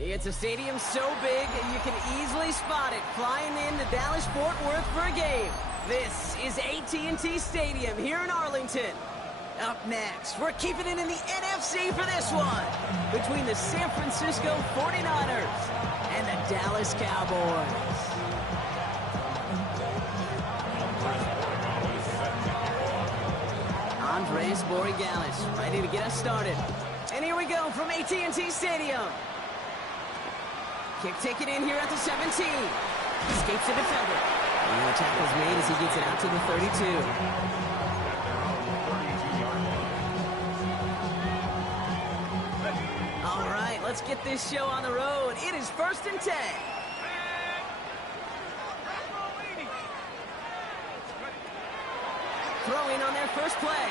It's a stadium so big you can easily spot it flying into Dallas-Fort Worth for a game. This is AT&T Stadium here in Arlington. Up next, we're keeping it in the NFC for this one, between the San Francisco 49ers and the Dallas Cowboys. Andres Borregales ready to get us started. And here we go from AT&T Stadium. Kick taken in here at the 17. Escapes the defender. And the tackle's made as he gets it out to the 32. Let's get this show on the road. It is 1st and 10. Throwing on their first play.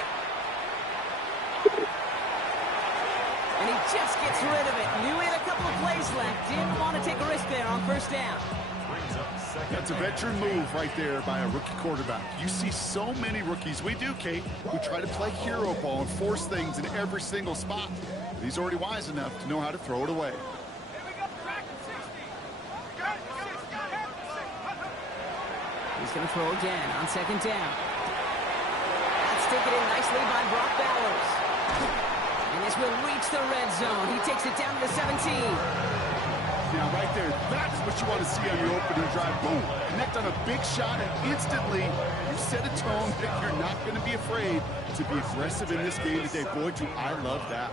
And he just gets rid of it. Knew he had a couple of plays left. Didn't want to take a risk there on 1st down. That's a veteran move right there by a rookie quarterback. You see so many rookies, we do, Kate, who try to play hero ball and force things in every single spot. But he's already wise enough to know how to throw it away. He's going to throw again on 2nd down. That's taken in nicely by Brock Bowers. And this will reach the red zone. He takes it down to the 17. Now, right there, that's what you want to see on your opening drive. Boom, connect on a big shot, and instantly you set a tone that you're not going to be afraid to be aggressive in this game today. Boy, do I love that.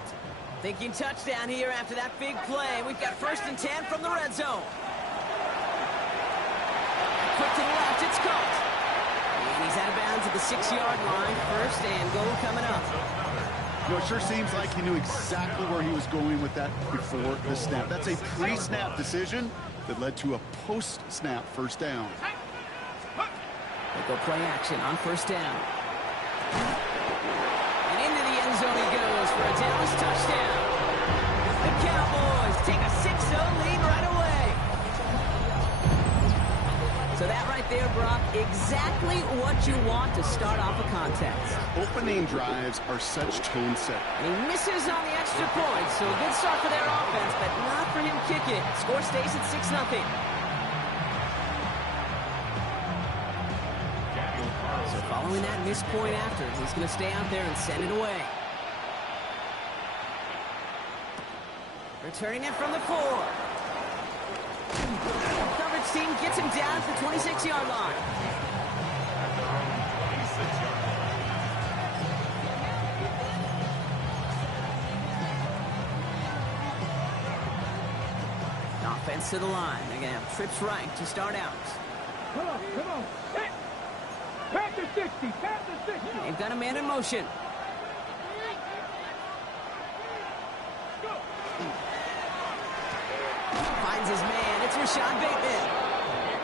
Thinking touchdown here after that big play. We've got 1st and 10 from the red zone. Quick to the left, it's caught. And he's out of bounds at the 6-yard line. 1st and goal coming up. You know, it sure seems like he knew exactly where he was going with that before the snap. That's a pre-snap decision that led to a post-snap 1st down. They go play action on 1st down. And into the end zone he goes for a Dallas touchdown. The Cowboys take a 6-0 lead right away. So that right there, Brock, exactly what you want to start off a contest. Opening drives are such tone set. And he misses on the extra point, so a good start for their offense, but not for him kicking it. Score stays at 6-0. So following that missed point after, he's going to stay out there and send it away. Returning it from the 4. Coverage team gets him down to the 26-yard line. Offense to the line. They're going to have trips right to start out. Come on. Back to 60. They've got a man in motion. Finds his man. It's Rashad Bateman.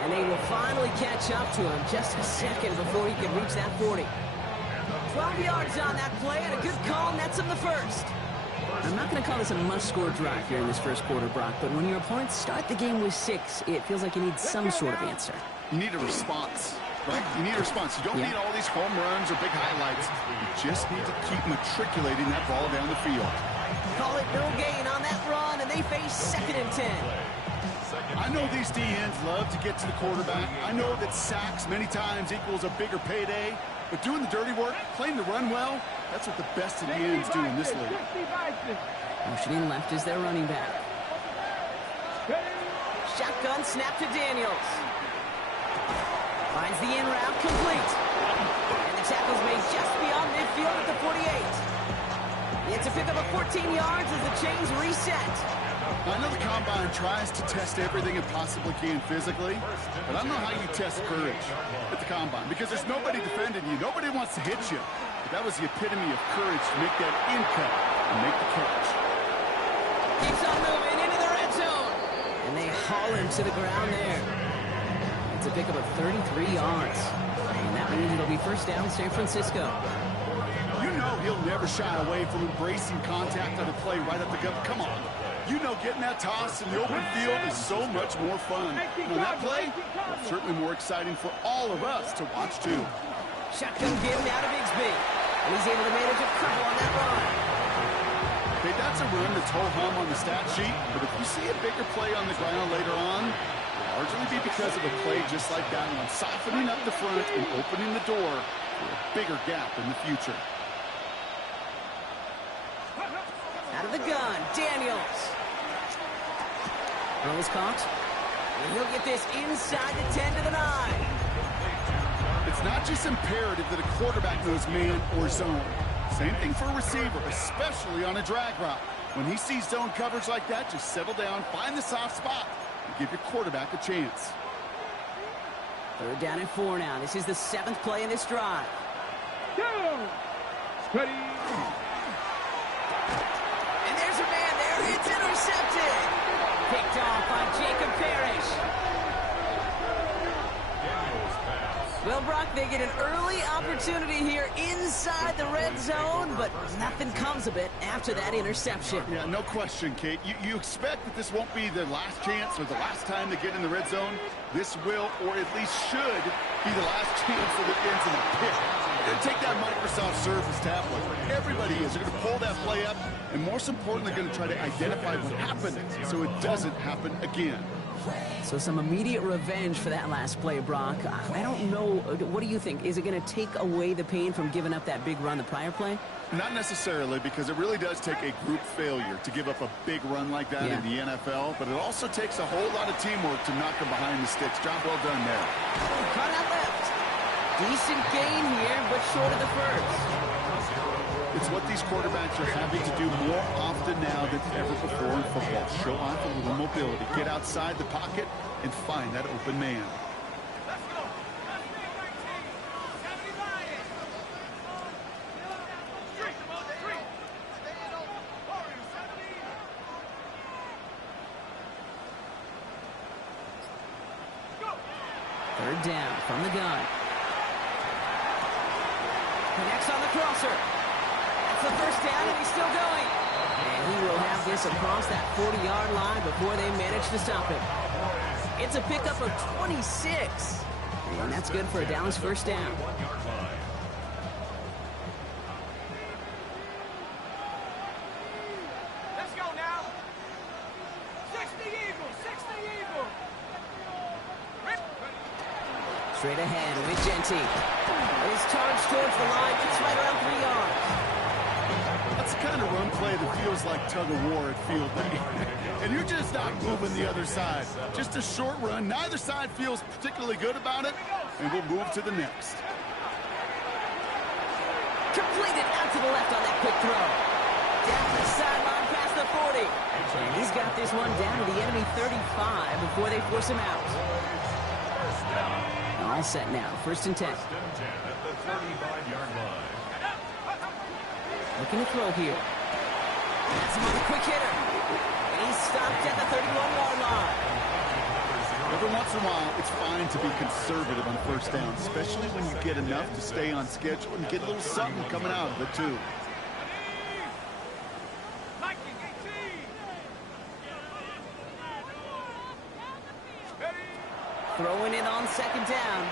And they will finally catch up to him just a second before he can reach that 40. 12 yards on that play, and a good call nets him the 1st. I'm not going to call this a must-score drive here in this 1st quarter, Brock, but when your opponents start the game with 6, it feels like you need some sort of answer. You need a response, right? You need a response. You don't need all these home runs or big highlights. You just need to keep matriculating that ball down the field. Call it no gain on that run, and they face 2nd and 10. I know these DNs love to get to the quarterback. I know that sacks many times equals a bigger payday. But doing the dirty work, playing to run well, that's what the best of the ends do in this league. Motioning left is their running back. Shotgun snap to Daniels. Finds the in route complete. And the tackle's made just beyond midfield at the 48. It's a pickup of 14 yards as the chains reset. I know the Combine tries to test everything it possibly can physically, but I don't know how you test courage at the Combine because there's nobody defending you. Nobody wants to hit you. But that was the epitome of courage to make that in cut and make the catch. Keeps on moving into the red zone. And they haul him to the ground there. It's a pickup of 33 yards. And that means it'll be 1st down San Francisco. You know he'll never shy away from embracing contact on a play right up the gut. Come on. You know getting that toss in the open field is so much more fun. And that play, well, certainly more exciting for all of us to watch, too. Shotgun given out of Bigsby. And he's able to manage a couple on that run. Okay, that's a run that's ho-hum on the stat sheet, but if you see a bigger play on the ground later on, it'll largely be because of a play just like that one, softening up the front and opening the door for a bigger gap in the future. Out of the gun, Daniels. Throws caught. And he'll get this inside the 10 to the 9. It's not just imperative that a quarterback knows man or zone. Same thing for a receiver, especially on a drag route. When he sees zone coverage like that, just settle down, find the soft spot, and give your quarterback a chance. 3rd down and 4 now. This is the 7th play in this drive. Go! Ready? And there's a man there. It's intercepted. Picked off by Jacob Parrish. Well, Brock, they get an early opportunity here inside the red zone, but nothing comes of it after that interception. Yeah, no question, Kate. You expect that this won't be their last chance or the last time they get in the red zone. This will, or at least should, be the last chance that it ends in a pick. They're going to take that Microsoft Surface tablet. Everybody is. They're going to pull that play up, and most importantly, they're going to try to identify what happened so it doesn't happen again. So some immediate revenge for that last play, Brock. I don't know. What do you think? Is it going to take away the pain from giving up that big run the prior play? Not necessarily, because it really does take a group failure to give up a big run like that in the NFL, but it also takes a whole lot of teamwork to knock them behind the sticks. Job well done there. Caught out left. Decent gain here, but short of the first. It's what these quarterbacks are having to do more often now than ever before in football. Show off a little mobility. Get outside the pocket and find that open man. Third down from the gun. Connects on the crosser. That's the first down, and he's still going. And he will have this across that 40-yard line before they manage to stop him. It's a pickup of 26. And that's good for a Dallas first down. Let's go now. 60 Eagles, 60 Eagles. Straight ahead with Genty. His charge towards the line. It's right around 3 yards. That's the kind of run play that feels like tug-of-war at field day. And you're just not moving the other side. Just a short run. Neither side feels particularly good about it, and we'll move to the next. Completed out to the left on that quick throw. Down the sideline past the 40. And he's got this one down to the enemy 35 before they force him out. All set now. 1st and 10. Looking to throw here. That's him on the quick hitter. And he's stopped at the 31-yard line. Every once in a while, it's fine to be conservative on 1st down, especially when you get enough to stay on schedule and get a little something coming out of it, too. Throwing it on 2nd down.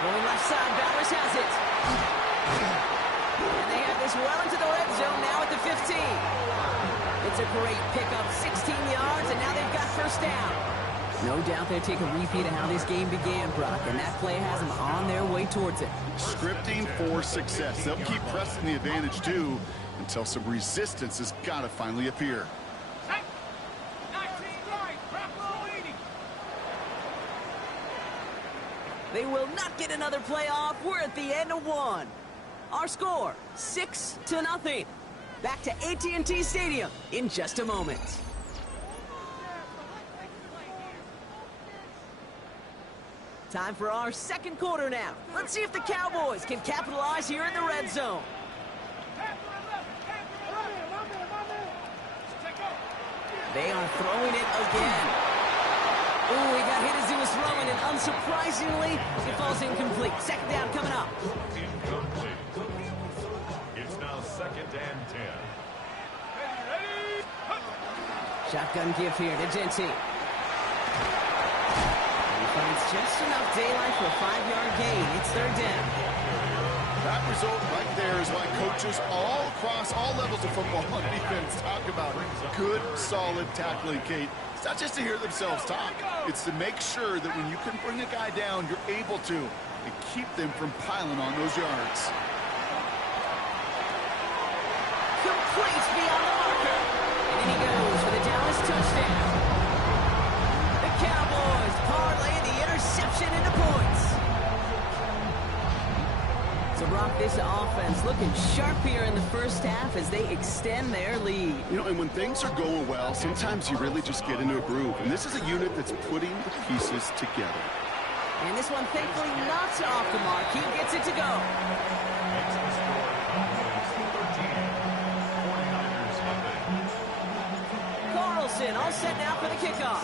Going left side, Bowers has it. And they have this well into the red zone now at the 15. It's a great pickup, 16 yards, and now they've got 1st down. No doubt they'll take a repeat of how this game began, Brock, and that play has them on their way towards it. Scripting for success. They'll keep pressing the advantage, too, until some resistance has got to finally appear. They will not get another play off. We're at the end of 1. Our score, 6-0. Back to AT&T Stadium in just a moment. Time for our 2nd quarter now. Let's see if the Cowboys can capitalize here in the red zone. They are throwing it again. Ooh, he got hit as he was throwing, and unsurprisingly, it falls incomplete. 2nd down coming up. It's now 2nd and 10. Shotgun give here to Genty. He finds just enough daylight for a 5-yard gain. It's 3rd down. That result right there is why coaches all across all levels of football and defense talk about good, solid tackling, Kate. It's not just to hear themselves talk. It's to make sure that when you can bring a guy down, you're able to, and keep them from piling on those yards. Complete beyond the marker. And in he goes for the Dallas touchdown. The Cowboys parlay the interception into points. So, Brock, this offense looking sharp here in the first half as they extend their lead. You know, and when things are going well, sometimes you really just get into a groove. And this is a unit that's putting the pieces together. And this one, thankfully, not off the mark. He gets it to go. Carlson all set now for the kickoff.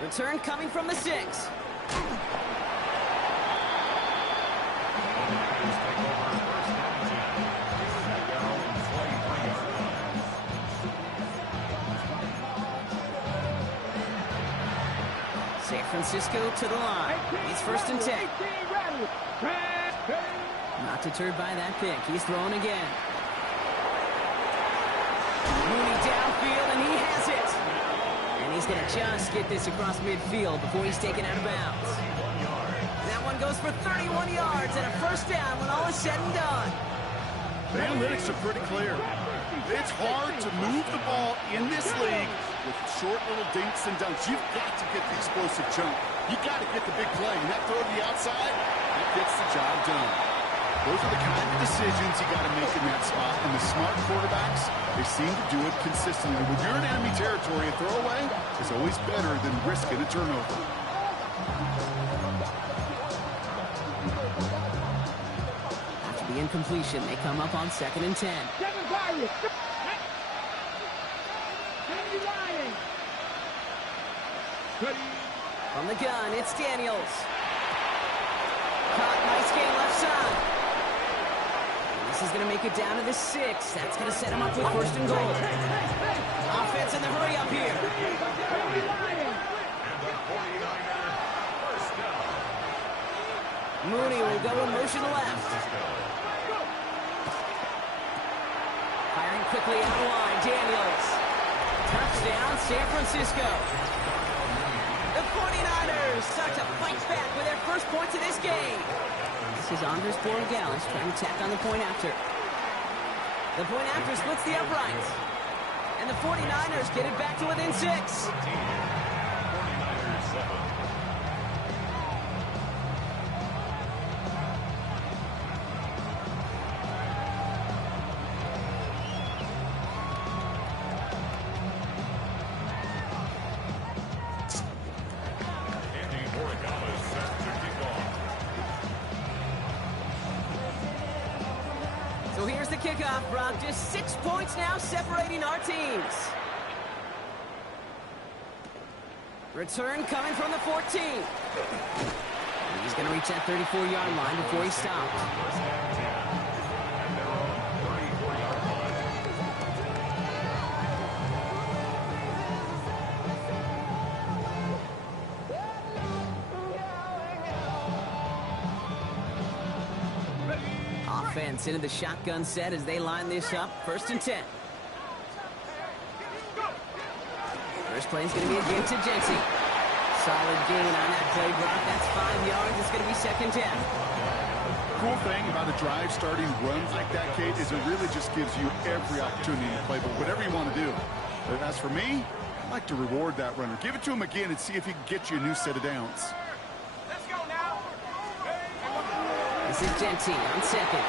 Return coming from the 6. San Francisco to the line. He's 1st and 10. Not deterred by that pick. He's throwing again. Mooney downfield, and he has it. And he's going to just get this across midfield before he's taken out of bounds. That one goes for 31 yards and a 1st down when all is said and done. The analytics are pretty clear. It's hard to move the ball in this league with short little dinks and dunks. You've got to get the explosive jump. You've got to get the big play. And that throw to the outside, that gets the job done. Those are the kind of decisions you got to make in that spot. And the smart quarterbacks, they seem to do it consistently. When you're in enemy territory, a throwaway is always better than risking a turnover. After the incompletion, they come up on 2nd and 10. From the gun, it's Daniels. Caught, nice gain left side. This is going to make it down to the 6. That's going to set him up with 1st and goal. Offense in the hurry up here. Mooney will go in motion left. Firing quickly out of line, Daniels. Touchdown, San Francisco. The 49ers start to fight back with their first points of this game. This is Andres Borregales trying to tack on the point after. The point after splits the uprights. And the 49ers get it back to within 6. So here's the kickoff, Brock. Just 6 points now separating our teams. Return coming from the 14. And he's going to reach that 34-yard line before he stops. Offense into the shotgun set as they line this up. 1st and 10. First play is going to be again to Jency. Solid gain on that play, Brock. That's 5 yards. It's going to be 2nd down. Cool thing about a drive starting runs like that, Kate, is it really just gives you every opportunity to play, but whatever you want to do. But as for me, I like to reward that runner. Give it to him again and see if he can get you a new set of downs. Let's go now. This is Jency on 2nd.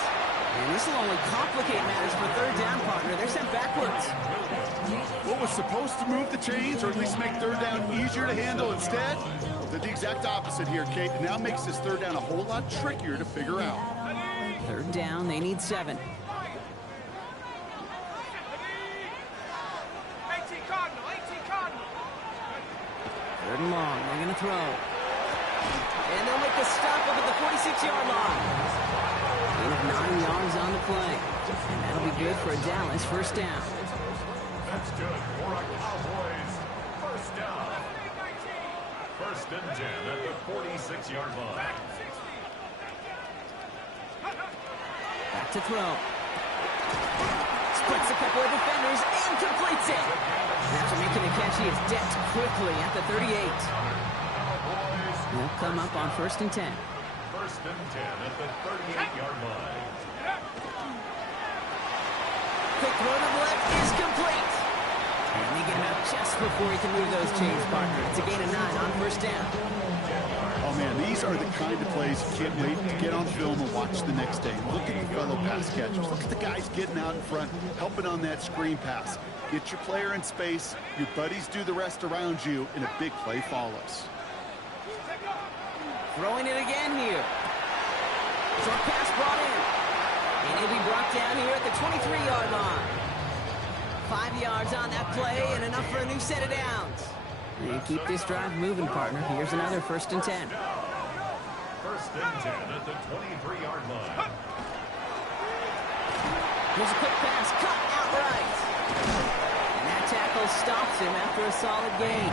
And this will only complicate matters for 3rd down, partner. They're sent backwards. What was supposed to move the chains, or at least make 3rd down easier to handle instead, did the exact opposite here, Kate. And now makes this 3rd down a whole lot trickier to figure out. 3rd down, they need 7. 18 Cardinal, 18 Cardinal. 3rd and long, they're going to throw. And they'll make the stop up at the 46-yard line. Gain of 9 yards on the play. And that'll be good for a Dallas 1st down. That's good for a Cowboys 1st down. First and 10 at the 46-yard line. Back to throw. Splits a couple of defenders and completes it. After making the catch, he is decked quickly at the 38. He'll come up on first and 10. First and 10 at the 38-yard line. Quick throw to the left is complete. And they get him out just before he can move those chains, partner. It's a gain of 9 on first down. Oh, man, these are the kind of plays you can't wait to get on film and watch the next day. Look at the fellow pass catchers. Look at the guys getting out in front, helping on that screen pass. Get your player in space, your buddies do the rest around you, and a big play follows. Throwing it again here. Short pass brought in. And he'll be brought down here at the 23-yard line. 5 yards on that play and enough for a new set of downs. And keep this drive moving, partner. Here's another first and 10. First and 10 at the 23-yard line. Here's a quick pass, cut outright. And that tackle stops him after a solid gain.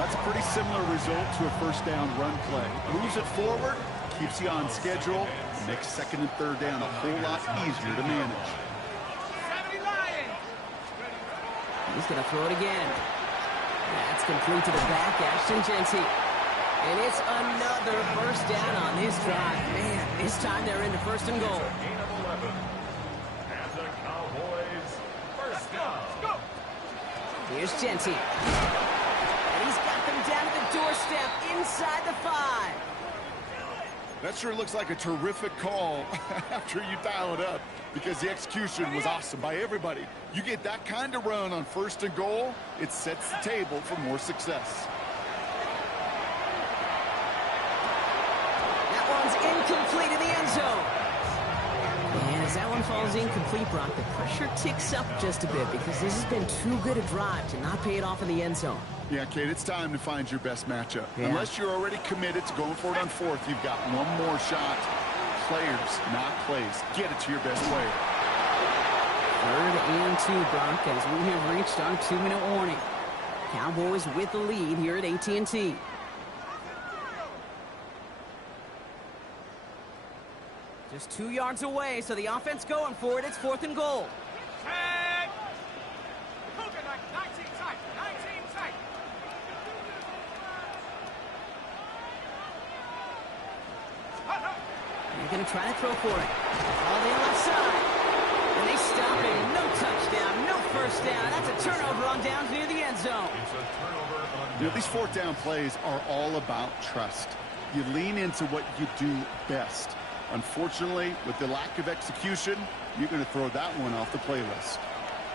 That's a pretty similar result to a first down run play. Moves it forward, keeps you on schedule, makes second and third down a whole lot easier to manage. He's going to throw it again. That's complete to the back, Ashton Jeanty. And it's another first down on this drive. Man, this time they're into first and goal. Gain of 11. And the Cowboys first down. Here's Jeanty. And he's got them down to the doorstep inside the 5. That sure looks like a terrific call after you dial it up, because the execution was awesome by everybody. You get that kind of run on first and goal, it sets the table for more success. That one's incomplete in the end zone. And as that one falls incomplete, Brock, the pressure ticks up just a bit because this has been too good a drive to not pay it off in the end zone. Yeah, Kate, it's time to find your best matchup. Yeah. Unless you're already committed to going for it on fourth, you've got one more shot. Players, not plays. Get it to your best player. 3rd and 2, Brock, as we have reached our 2-minute warning. Cowboys with the lead here at AT&T. Just 2 yards away, so the offense going for it. It's 4th and goal. They're going to try to throw for it. All the left side. And they stop him. No touchdown, no first down. That's a turnover on downs near the end zone. It's a turnover on downs. You know, these fourth down plays are all about trust. You lean into what you do best. Unfortunately, with the lack of execution, you're going to throw that one off the playlist.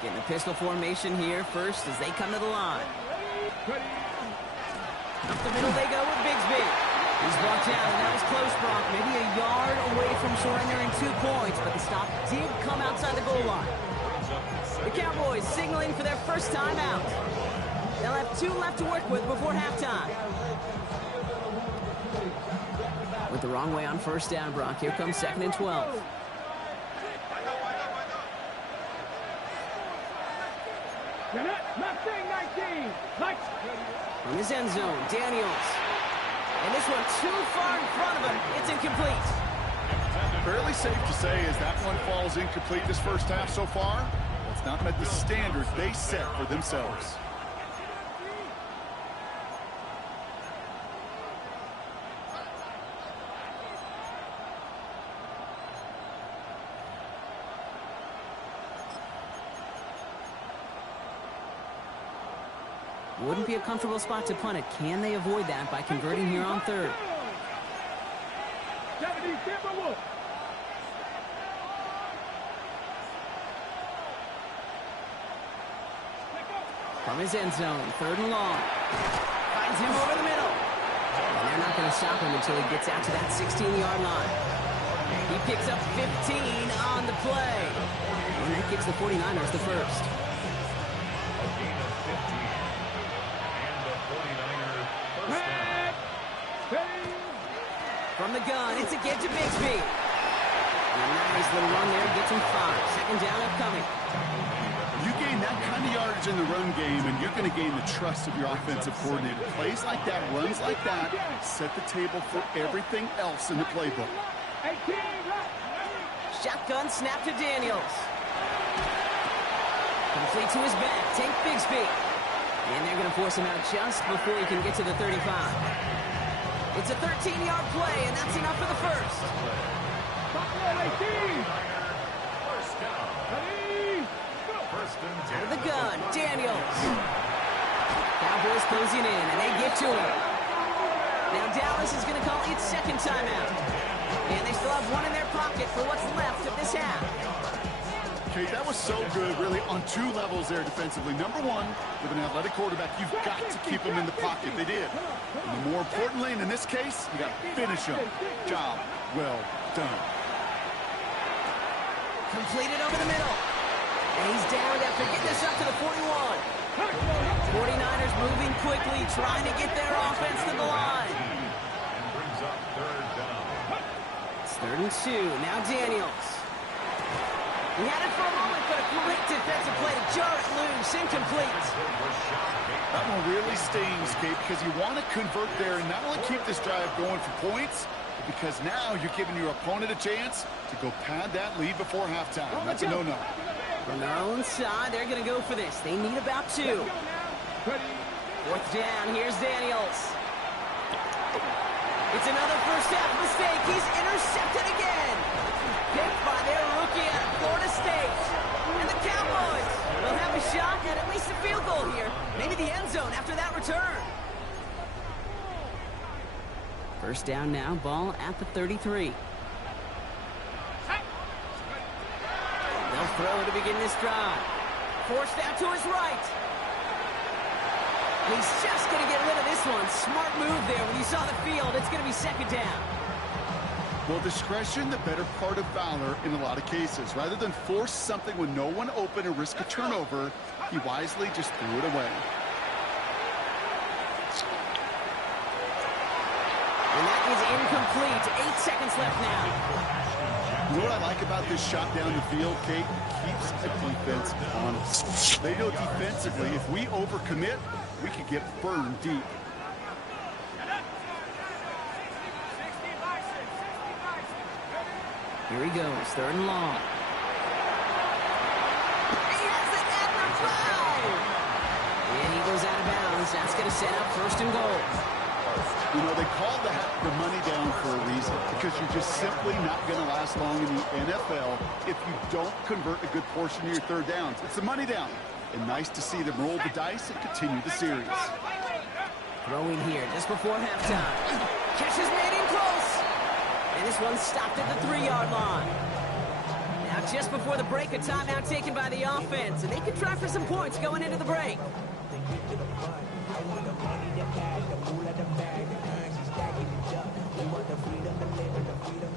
Getting a pistol formation here first as they come to the line. Up the middle they go with Bigsby. He's brought down, and that was close, Brock. Maybe a yard away from surrendering 2 points, but the stop did come outside the goal line. The Cowboys signaling for their first time out. They'll have 2 left to work with before halftime. With the wrong way on first down, Brock. Here comes 2nd and 12. From his end zone, Daniels. And this one too far in front of him. It's incomplete. Fairly safe to say as that one falls incomplete this first half so far, it's not met the standard they set for themselves. Wouldn't be a comfortable spot to punt it. Can they avoid that by converting here on 3rd? From his end zone, 3rd and long. Finds him over the middle. And they're not going to stop him until he gets out to that 16-yard line. He picks up 15 on the play. And that gives the 49ers the first. From the gun, it's again to Bigsby. And now Nice little run there, gets him 5. Second down upcoming. You gain that kind of yardage in the run game, and you're going to gain the trust of your offensive coordinator. Plays like that, runs like that, set the table for everything else in the playbook. Shotgun snap to Daniels. Complete to his back, Tank Bigsby. And they're going to force him out just before he can get to the 35. It's a 13-yard play, and that's enough for the first. Out of the gun, Daniels. Cowboys closing in, and they get to him. Now Dallas is going to call its second timeout. And they still have one in their pocket for what's left of this half. Okay, that was so good, really, on 2 levels there defensively. Number one, with an athletic quarterback, you've got to keep him in the pocket. They did. And more importantly, and in this case, you got to finish him. Job well done. Completed over the middle. And he's down after getting this up to the 41. 49ers moving quickly, trying to get their offense to the line. Brings up third down. It's 3rd and 2. Now Daniels. He had it for a moment, but a great defensive play to jar it loose. Incomplete. That one really stings, Kate, because you want to convert there and not only keep this drive going for points, but because now you're giving your opponent a chance to go pad that lead before halftime. That's a no-no. From their own side, they're going to go for this. They need about 2. 4th down. Here's Daniels. It's another first half mistake. He's intercepted again. Picked by their rookie out of Florida State. And the Cowboys will have a shot at least a field goal here. Maybe the end zone after that return. First down now, ball at the 33. They'll throw to begin this drive. Forced out to his right. He's just going to get rid of this one. Smart move there. When you saw the field, it's going to be second down. Well, discretion, the better part of valor in a lot of cases. Rather than force something with no one open and risk a turnover, he wisely just threw it away. And that is incomplete. 8 seconds left now. You know what I like about this shot down the field, Kate? Keeps the defense honest. They know defensively, if we overcommit, we could get burned deep. Here he goes, 3rd and long. He has it at the 5! And he goes out of bounds. That's going to set up 1st and goal. You know, they call that the money down for a reason, because you're just simply not going to last long in the NFL if you don't convert a good portion of your 3rd downs. It's the money down. And nice to see them roll the dice and continue the series. Throwing here just before halftime. Catch is made in close. And this one stopped at the 3-yard line. Now just before the break, a timeout taken by the offense. And they can try for some points going into the break.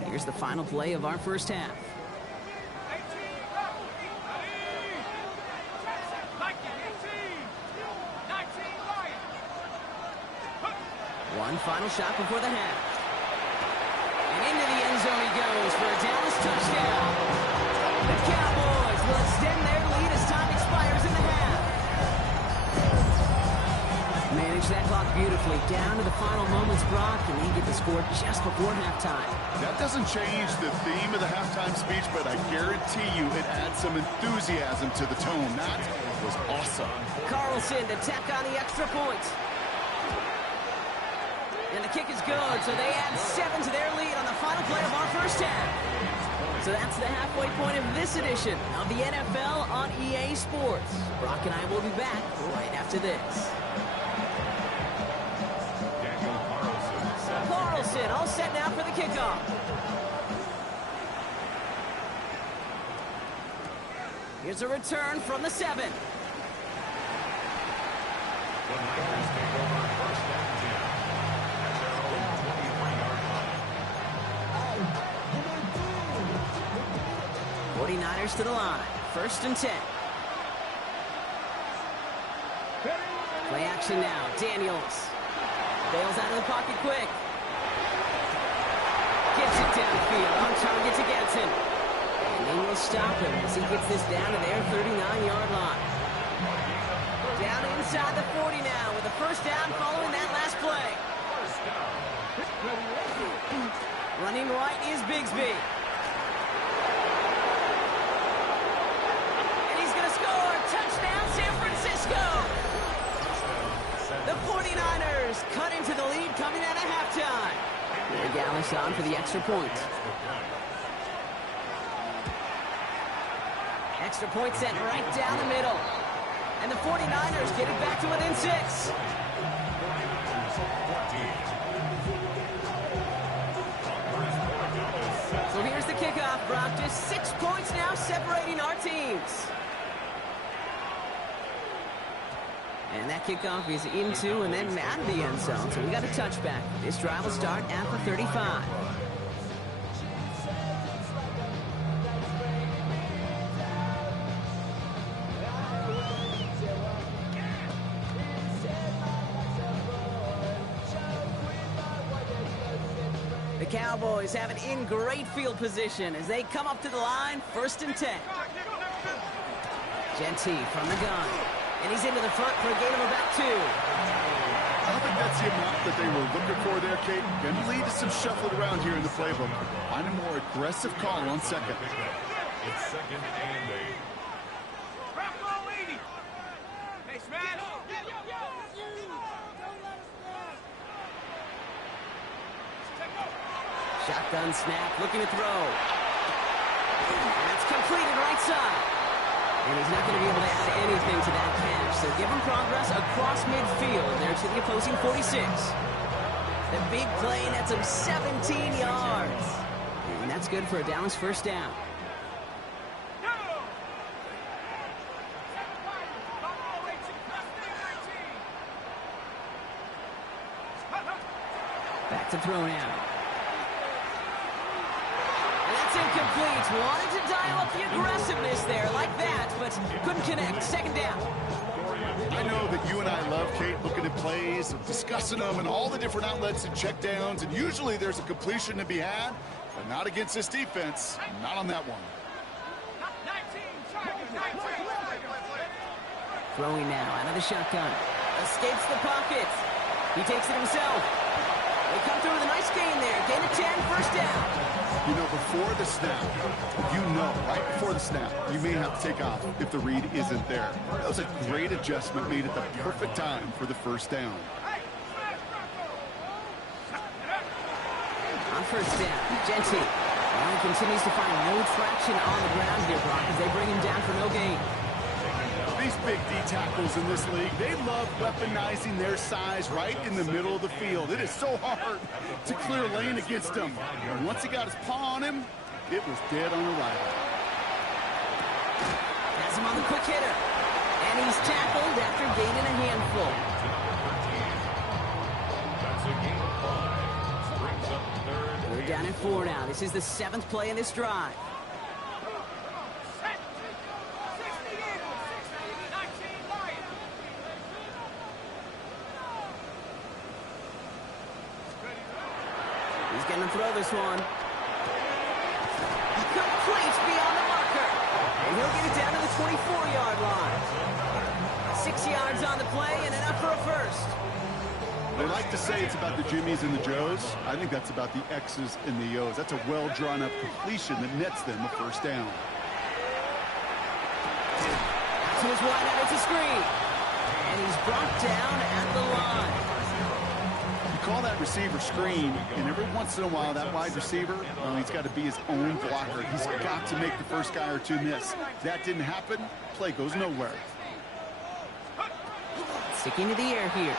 Here's the final play of our first half. One final shot before the half. And into the end zone he goes for a Dallas touchdown. The Cowboys will extend their lead as time expires in the half. Manage that clock beautifully down to the final moments, Brock, and they get the score just before halftime. That doesn't change the theme of the halftime speech, but I guarantee you it adds some enthusiasm to the tone. That was awesome. Carlson to tack on the extra point. And the kick is good, so they add 7 to their lead on the final play of our first half. So that's the halfway point of this edition of the NFL on EA Sports. Brock and I will be back right after this. Carlson all set now for the kickoff. Here's a return from the 7. The Niners take over 1st and 10. At their own 23-yard line. 49ers to the line. 1st and 10. Play action now. Daniels bails out of the pocket quick. Gets it downfield. On target to Ganson. stop him as he gets this down to their 39-yard line. Down inside the 40 now with a first down following that last play. Running right is Bigsby. And he's going to score. Touchdown, San Francisco. The 49ers cut into the lead coming out of halftime. Dallas on for the extra point. Extra point set right down the middle. And the 49ers get it back to within 6. So here's the kickoff, Brock. Just 6 points now separating our teams. And that kickoff is into and then out of the end zone. So we got a touchback. This drive will start at the 35. The Cowboys have it in great field position as they come up to the line, 1st and 10. Genty from the gun. And he's into the front for a gain of about 2. I don't think that's the amount that they were looking for there, Kate. Going to lead to some shuffling around here in the playbook. Find a more aggressive call on second. It's 2nd and 8. Hey, Smash! Shotgun snap, looking to throw. And that's completed right side. And he's not going to be able to add anything to that catch. So give him progress across midfield there to the opposing 46. The big play, and that's him 17 yards. And that's good for a Dallas first down. Back to throw now. Incomplete. Wanted to dial up the aggressiveness there like that, but couldn't connect. 2nd down. I know that you and I love, Kate, looking at plays, discussing them, and all the different outlets and checkdowns, and usually there's a completion to be had, but not against this defense. Not on that one. 19. Throwing now out of the shotgun. Escapes the pocket. He takes it himself. They come through with a nice gain there. Gain of 10, 1st down. You know, before the snap, right before the snap, you may have to take off if the read isn't there. That was a great adjustment made at the perfect time for the 1st down. On 1st down, Genty. Well, he continues to find no traction on the ground here, Brock, as they bring him down for no gain. These big D tackles in this league, they love weaponizing their size right in the middle of the field. It is so hard to clear lane against them. And once he got his paw on him, it was dead on arrival. Has him on the quick hitter. And he's tackled after gaining a handful. That's a gain of 5. Brings up 3rd. We're down at 4 now. This is the 7th play in this drive. He's going to throw this one. Complete beyond the marker. And he'll get it down to the 24-yard line. 6 yards on the play and enough for a first. They like to say it's about the Jimmies and the Joes. I think that's about the X's and the O's. That's a well-drawn-up completion that nets them a 1st down. To his wide out, it's a screen. And he's brought down at the line. Call that receiver screen, and every once in a while, that wide receiver, he's got to be his own blocker. He's got to make the first guy or two miss. That didn't happen. Play goes nowhere. Sticking to the air here.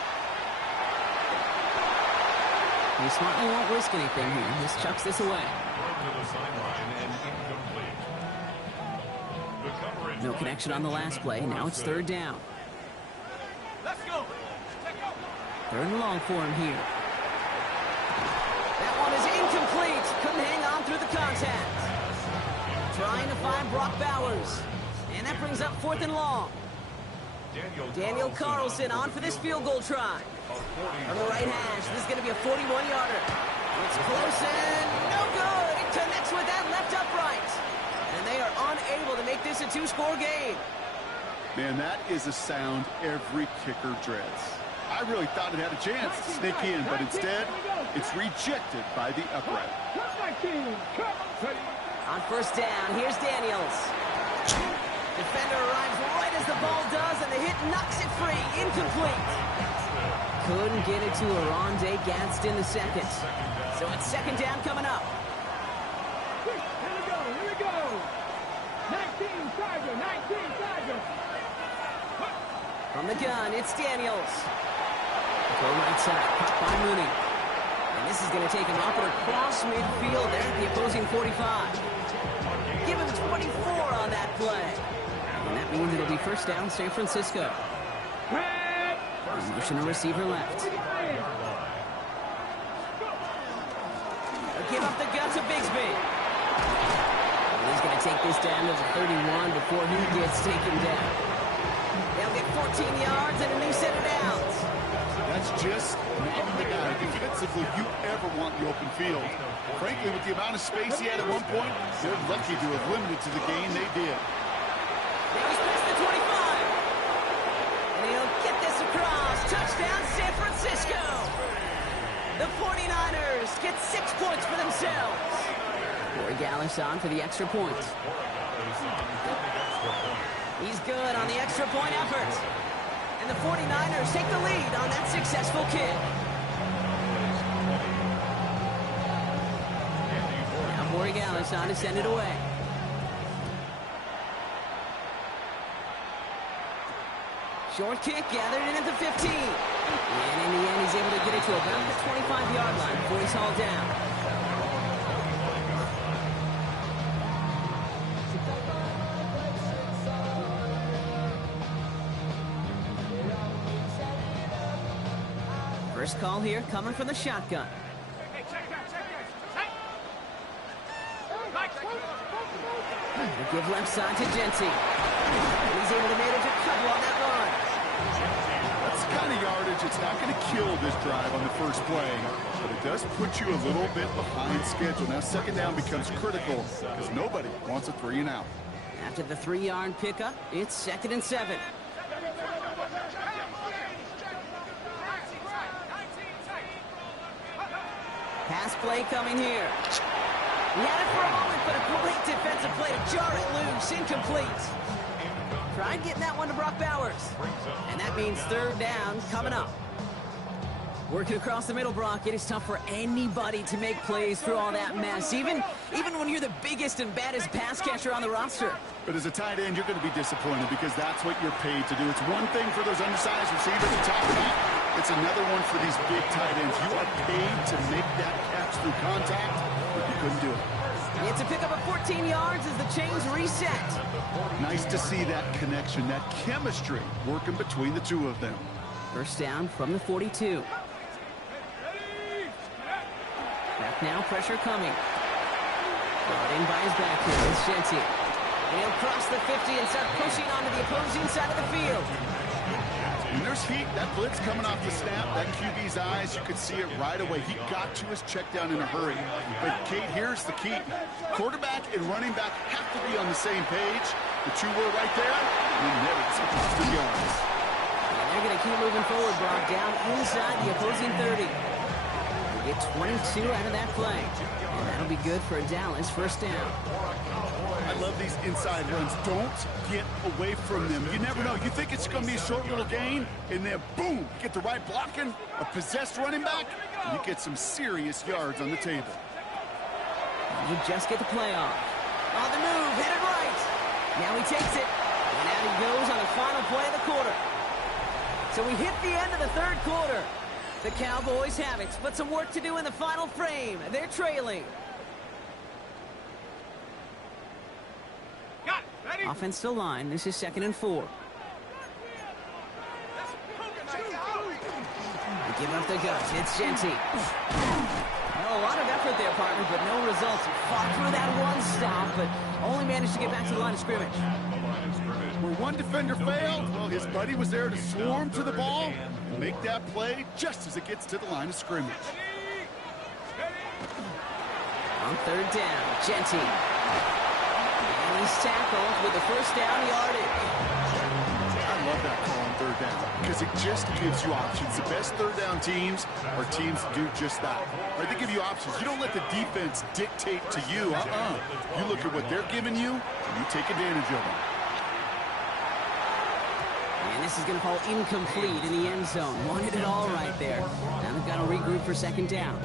He smartly won't risk anything here. Just chucks this away. No connection on the last play. Now it's 3rd down. Let's go. 3rd and long for him here. That one is incomplete. Couldn't hang on through the contact. Trying to find Brock Bowers. And that brings up 4th and long. Daniel Carlson on for this field goal try. On the right hash, this is going to be a 41-yarder. It's close and no good. It connects with that left upright. And they are this a two-score game. Man, that is a sound every kicker dreads. I really thought it had a chance to sneak in, but instead, it's rejected by the upright. On first down, here's Daniels. Defender arrives right as the ball does, and the hit knocks it free. Incomplete. Couldn't get it to Oronde Gadsden the second. So it's second down coming up. Here we go. 19 Tiger. From the gun, it's Daniels. Go right side, caught by Mooney. And this is going to take him upward across midfield there at the opposing 45. Give him 24 on that play. And that means it'll be first down, San Francisco. Motion to receiver left. Give up the gut to Bigsby. And he's going to take this down to the 31 before he gets taken down. They'll get 14 yards and a new set of downs. That's just not the guy defensively you ever want in the open field. Frankly, with the amount of space he had at one point, they're lucky to have limited to the game they did. Now he's past the 25. And he'll get this across. Touchdown, San Francisco. The 49ers get 6 points for themselves. Corey Gallis on for the extra point. He's good on the extra point effort. And the 49ers take the lead on that successful kick. Now Corey Gallis on to send it away. Short kick gathered in at the 15. And in the end, he's able to get it to about the 25-yard line before he's hauled down. First call here coming from the shotgun. They give left side to Genty. He's able to manage a couple on that run. That's the kind of yardage it's not going to kill this drive on the first play, but it does put you a little bit behind schedule. Now second down becomes critical because nobody wants a 3-and-out. After the 3-yard pickup, it's 2nd and 7. Pass play coming here. He had it for a moment, but a great defensive play to jar it loose. Incomplete. Tried getting that one to Brock Bowers. And that means third down coming up. Working across the middle, Brock, it is tough for anybody to make plays through all that mess, even when you're the biggest and baddest pass catcher on the roster. But as a tight end, you're going to be disappointed because that's what you're paid to do. It's one thing for those undersized receivers to talk about. It's another one for these big tight ends. You are paid to make that catch through contact, but you couldn't do it. It's a pickup of 14 yards as the chains reset. Nice to see that connection, that chemistry working between the two of them. First down from the 42. Back now, pressure coming. Brought in by his back here, it's Genty. And he'll cross the 50 and start pushing onto the opposing side of the field. When there's heat, that blitz coming off the snap, that QB's eyes, you could see it right away. He got to his check down in a hurry. But, Kate, here's the key. Quarterback and running back have to be on the same page. The two were right there, and netted some positive yards. And they're going to keep moving forward, Brock, down inside the opposing 30. They get 22 out of that play. And that'll be good for a Dallas first down. I love these inside runs. Don't get away from them. You never know. You think it's going to be a short little gain, and then boom, get the right blocking, a possessed running back, and you get some serious yards on the table. You just get the play off. On the move, headed right. Now he takes it, and out he goes on the final play of the quarter. So we hit the end of the third quarter. The Cowboys have it, but some work to do in the final frame. They're trailing. Offensive line, this is 2nd and 4. They give up the guts, it's Genty. Well, a lot of effort there, partner, but no results. He fought through that one stop, but only managed to get back to the line of scrimmage. Where one defender failed, well, his buddy was there to swarm to the ball and make that play just as it gets to the line of scrimmage. On third down, Genty. And he tackles with the first down yardage. I love that call on third down because it just gives you options. The best third down teams are teams that do just that. Right? They give you options. You don't let the defense dictate to you. You look at what they're giving you, and you take advantage of them. And this is going to fall incomplete in the end zone. Wanted it all right there. Now they've got to regroup for second down.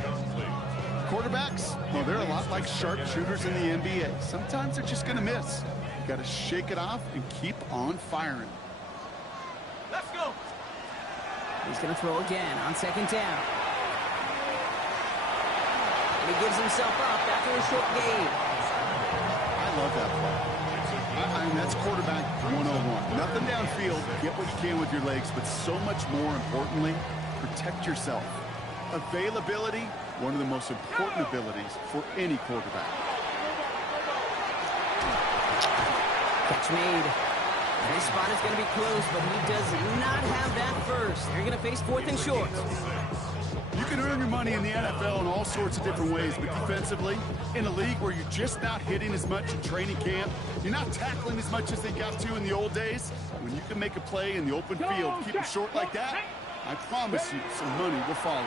Quarterbacks, well, they're a lot like sharpshooters in the NBA. Sometimes they're just going to miss. You got to shake it off and keep on firing. Let's go. He's going to throw again on second down. And he gives himself up after a short gain. I love that play. I mean, that's quarterback 101. Nothing downfield. Get what you can with your legs, but so much more importantly, protect yourself. Availability, one of the most important abilities for any quarterback. Catch made. This spot is going to be close, but he does not have that first. They're going to face fourth and short. You can earn your money in the NFL in all sorts of different ways, but defensively, in a league where you're just not hitting as much in training camp, you're not tackling as much as they got to in the old days, when you can make a play in the open field, keep it short like that, I promise you some money will follow.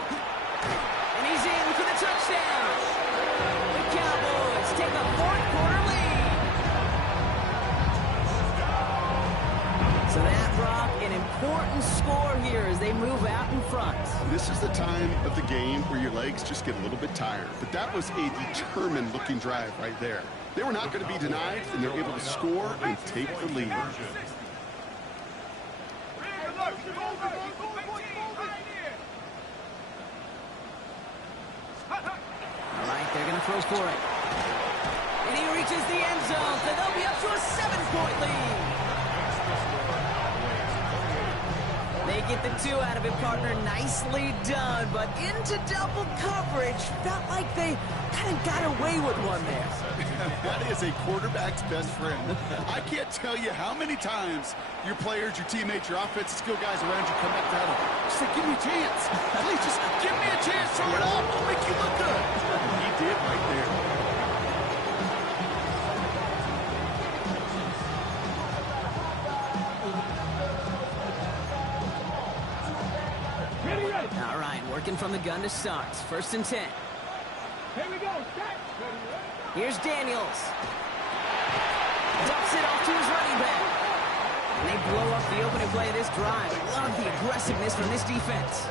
And he's in for the touchdown. The Cowboys take a fourth-quarter lead. So that, Brock, an important score here as they move out in front. This is the time of the game where your legs just get a little bit tired. But that was a determined-looking drive right there. They were not going to be denied, and they're able to score and take the lead. All right, they're going to throw for it. And he reaches the end zone, so they'll be up to a 7-point lead. They get the 2 out of it, partner. Nicely done, but into double coverage. Felt like they kind of got away with one there. That is a quarterback's best friend. I can't tell you how many times your players, your teammates, your offensive skill guys around you come back down. Just say, give me a chance. Please, just give me a chance. Throw it up. I'll make you look good. And he did right there. All right, working from the gun to start. 1st and 10. Here we go. Here's Daniels. Dumps it off to his running back. And they blow up the opening play of this drive. Love the aggressiveness from this defense.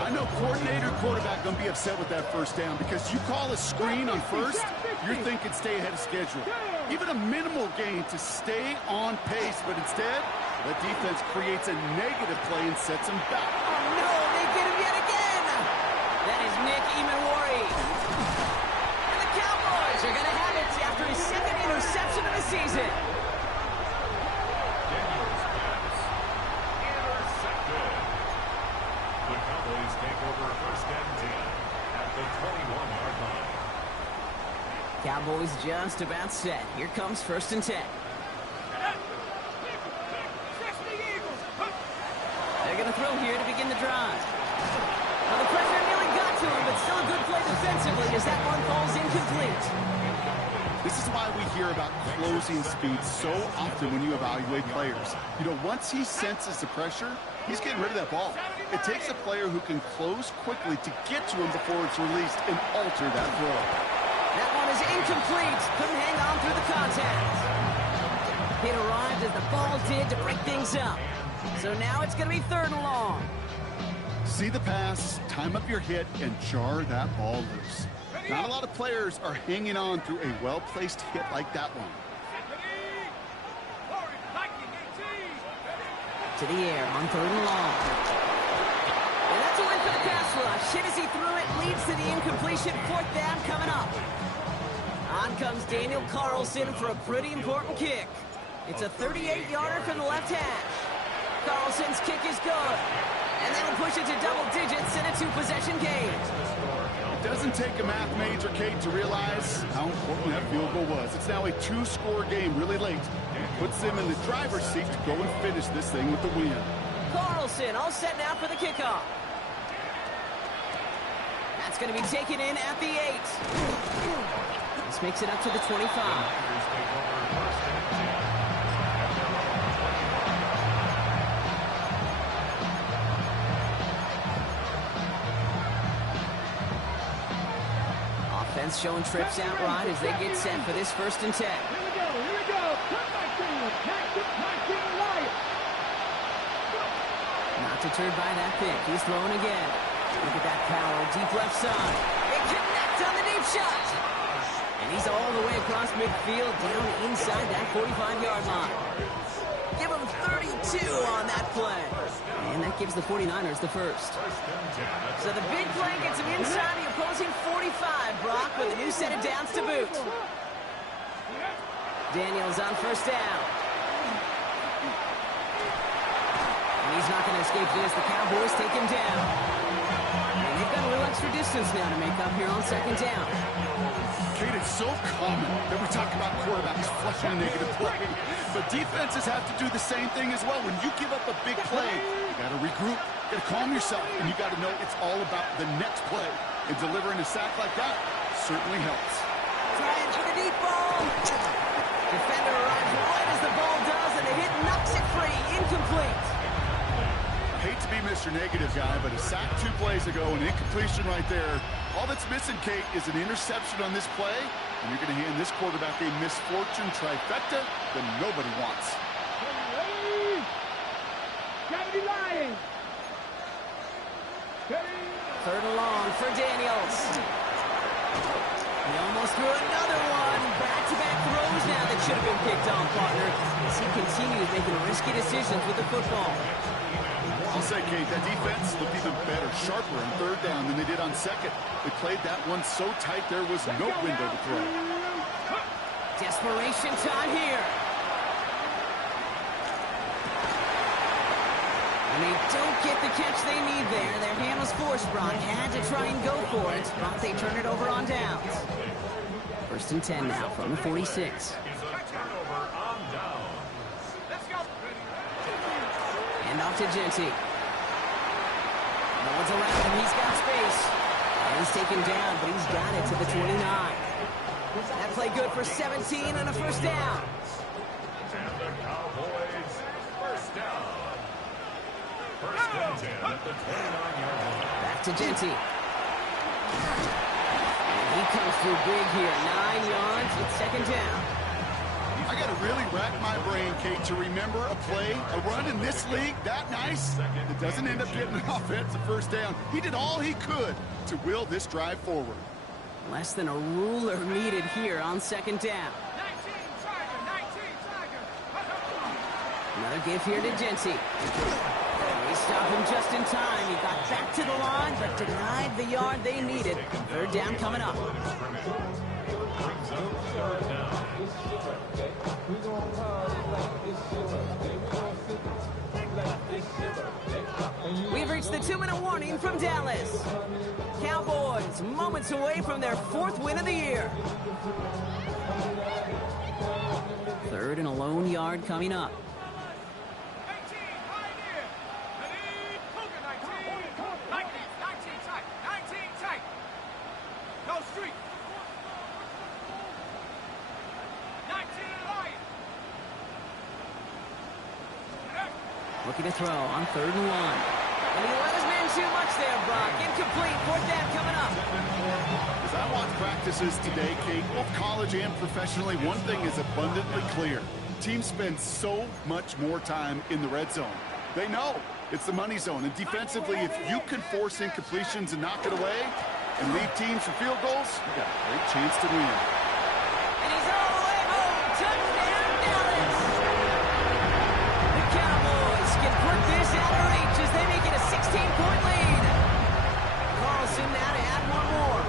I know coordinator, quarterback going to be upset with that first down because you call a screen on first, you're thinking stay ahead of schedule. Even a minimal gain to stay on pace, but instead, the defense creates a negative play and sets him back. Oh, no, they get him yet again. That is Nick Emanwari. And the Cowboys are going to have it after his 2nd interception of the season. Daniels pass. Intercepted. The Cowboys take over 1st and 10 at the 21-yard line. Cowboys just about set. Here comes 1st and 10. They're going to throw here to begin the drive. Well, the pressure nearly got to him, but still a good play defensively as that one falls incomplete. This is why we hear about closing speed so often when you evaluate players. You know, once he senses the pressure, he's getting rid of that ball. It takes a player who can close quickly to get to him before it's released and alter that throw. That one is incomplete. Couldn't hang on through the contact. It arrived as the ball did to break things up. So now it's going to be 3rd and long. See the pass, time up your hit, and jar that ball loose. Not a lot of players are hanging on through a well-placed hit like that one. To the air on 3rd and long. And that's a win for the pass rush. Hit as he threw it, leads to the incompletion. 4th down coming up. On comes Daniel Carlson for a pretty important kick. It's a 38-yarder from the left hash. Carlson's kick is good. And that'll push it to double digits in a 2-possession game. It doesn't take a math major, Kate, to realize how important that field goal was. It's now a 2-score game really late. It puts them in the driver's seat to go and finish this thing with the win. Carlson all set now for the kickoff. That's going to be taken in at the 8. This makes it up to the 25. Defense showing trips out right as they get set for this 1st and 10. Here we go, here we go. Come back to Lion. Not deterred by that pick. He's throwing again. Look at that power. Deep left side. They connect on the deep shot. And he's all the way across midfield, down inside that 45-yard line. Give him 32 on that play. And that gives the 49ers the first. So the big play gets him inside the opposing 45, Brock, with a new set of downs to boot. Daniels on 1st down. And he's not going to escape this. The Cowboys take him down. And they've got a little extra distance now to make up here on 2nd down. Kate, it's so common that we talk about quarterbacks flushing a negative play. But defenses have to do the same thing as well. When you give up a big play, you got to regroup, you got to calm yourself, and you got to know it's all about the next play. And delivering a sack like that certainly helps. Trying for the deep ball. Defender arrives right as the ball does, and the hit knocks it free. Incomplete. Hate to be Mr. Negative guy, but a sack 2 plays ago, an incompletion right there. All that's missing, Kate, is an interception on this play, and you're going to hand this quarterback a misfortune trifecta that nobody wants. Gravity Lion. 3rd and long for Daniels. He almost threw another one. Back-to-back throws now that should have been picked on, partner, as he continues making risky decisions with the football. I'll say, Kate, that defense looked even better, sharper on 3rd down than they did on 2nd. They played that one so tight there was no window to throw. Desperation time here. And they don't get the catch they need there. Their hand was forced, Brock. Had to try and go for it. Brock, they turn it over on downs. 1st and 10 now from the 46. And off to Genty. No one's around him. He's got space. And he's taken down, but he's got it to the 29. That play good for 17 and a 1st down. And the Cowboys, 1st down. 1st and 10 at the 29-yard line. Back to Genty. And he comes through big here. 9 yards. It's 2nd down. I got to really rack my brain, Kate, to remember a play, a run in this league that nice. It doesn't end up getting an offensive 1st down. He did all he could to will this drive forward. Less than a ruler needed here on 2nd down. 19 Tiger. Another give here to Genty. They stop him just in time. He got back to the line, but denied the yard they needed. 3rd down coming up. Brings up 3rd down. We've reached the 2-minute warning from Dallas. Cowboys moments away from their 4th win of the year. 3rd and a lone yard coming up. 18, Pioneer. Ready, Cougar 19 tight. 19 tight. No street. 19 Lion. Looking to throw on 3rd and 1. And he let his man too much there, Brock. Incomplete. 4th down coming up. As I watch practices today, Kate, both college and professionally, one thing is abundantly clear. Teams spend so much more time in the red zone. They know it's the money zone. And defensively, if you can force incompletions and knock it away and lead teams for field goals, you got a great chance to win. And he's all the way home. Touchdown, Dallas. The Cowboys can put this out of reach as they make it a 16-point lead. Carlson now to add one more.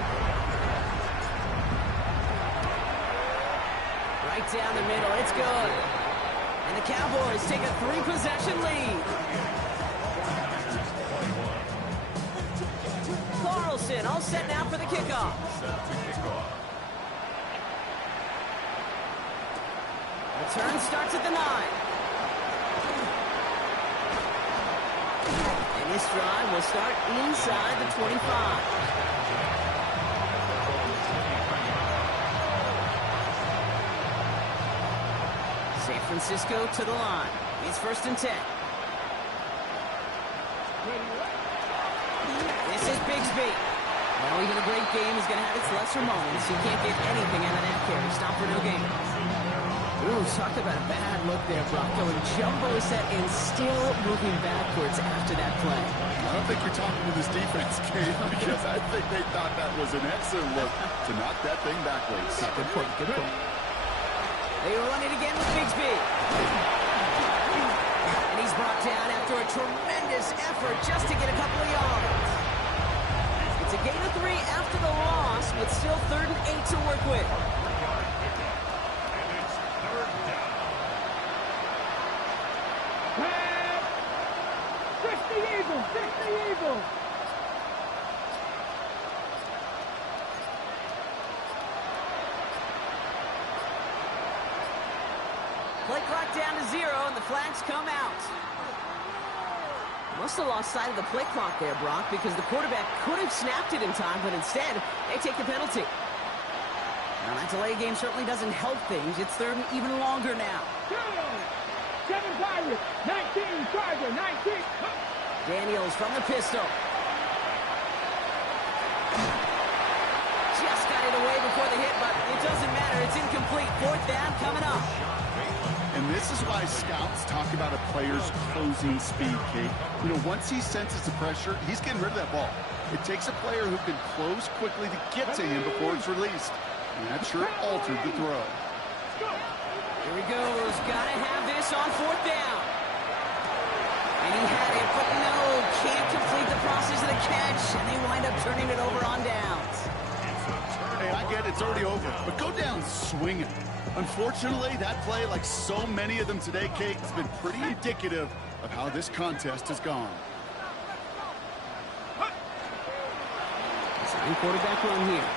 Right down the middle. It's good. And the Cowboys take a 3-possession lead. Carlson all set now for the kickoff. Return starts at the 9. And this drive will start inside the 25. San Francisco to the line. It's 1st and 10. This is Bigsby. Well, even a great game is going to have its lesser moments. You can't get anything out of that carry. Stop for no gain. Ooh, talk about a bad look there, Brock. Going jumbo set and still moving backwards after that play. I don't think you're talking to this defense, Kate, because I think they thought that was an excellent look to knock that thing backwards. Good point, good point. They run it again with Bigsby. And he's brought down after a tremendous effort just to get a couple of yards. It's a gain of 3 after the loss, with still 3rd and 8 to work with. And it's third down. Pass. 60 Eagles, 60 Eagles. Play clock down to 0, and the flags come out. Must have lost sight of the play clock there, Brock, because the quarterback could have snapped it in time, but instead, they take the penalty. Now, that delay game certainly doesn't help things. It's 3rd and even longer now. 7 Pirates, 19 Charger, 19. Daniels from the pistol. Just got it away before the hit, but it doesn't matter. It's incomplete. 4th down coming up. And this is why scouts talk about a player's closing speed, Kate. You know, once he senses the pressure, he's getting rid of that ball. It takes a player who can close quickly to get to him before it's released. And that sure altered the throw. Here he goes. Gotta have this on 4th down. And he had it, but no, can't complete the process of the catch, and they wind up turning it over on downs. Hey, I get it, it's already over, but go down swinging. Unfortunately, that play, like so many of them today, Kate, has been pretty indicative of how this contest has gone. Second quarterback run here.